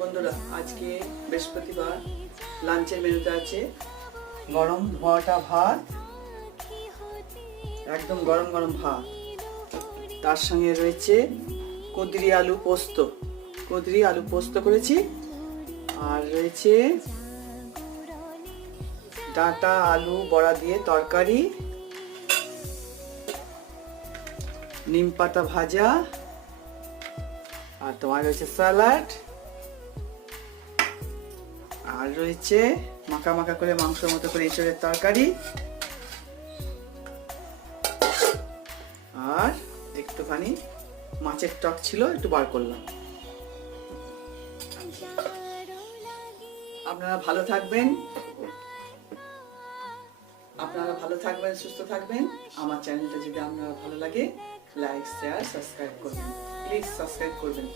বন্ধুরা, আজকে বৃহস্পতিবার লাঞ্চের মেনুতে আছে গরম ধোয়াটা ভাত, একদম গরম গরম ভাত। তার সঙ্গে রয়েছে কুঁদরি আলু পোস্ত করেছি। আর রয়েছে ডাঁটা আলু বড়া দিয়ে তরকারি, নিম পাতা ভাজা, আর তোমার রয়েছে স্যালাড, আর রয়েছে মাখা মাখা করে মাংসের মতো করে এঁচড়ের তরকারি, আর একটুখানি মাছের টক ছিল, একটু বার করলাম। আপনারা ভালো থাকবেন, সুস্থ থাকবেন। আমার চ্যানেলটা যদি আপনারা ভালো লাগে, লাইক শেয়ার সাবস্ক্রাইব করবেন, প্লিজ সাবস্ক্রাইব করবেন।